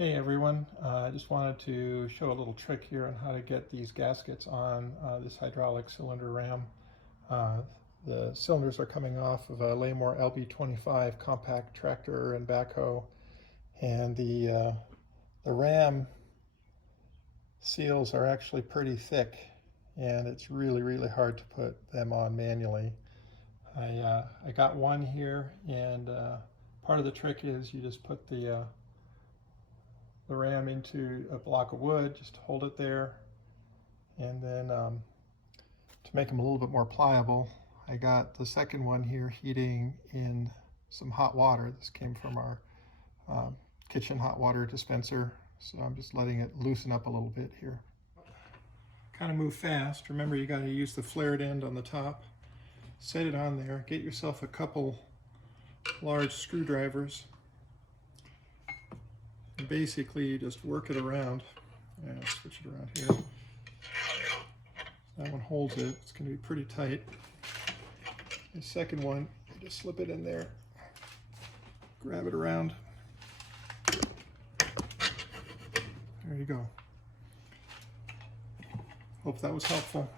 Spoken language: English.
Hey everyone, I just wanted to show a little trick here on how to get these gaskets on this hydraulic cylinder ram. The cylinders are coming off of a LayMor LB25 compact tractor and backhoe, and the ram seals are actually pretty thick, and it's really hard to put them on manually. I got one here, and part of the trick is you just put the ram into a block of wood, just hold it there, and then to make them a little bit more pliable, I got the second one here heating in some hot water. This came from our kitchen hot water dispenser, so I'm just letting it loosen up a little bit here. Kind of move fast. Remember, you got to use the flared end on the top. Set it on there. Get yourself a couple large screwdrivers. And basically, you just work it around. And switch it around here. That one holds it. It's going to be pretty tight. The second one, you just slip it in there. Grab it around. There you go. Hope that was helpful.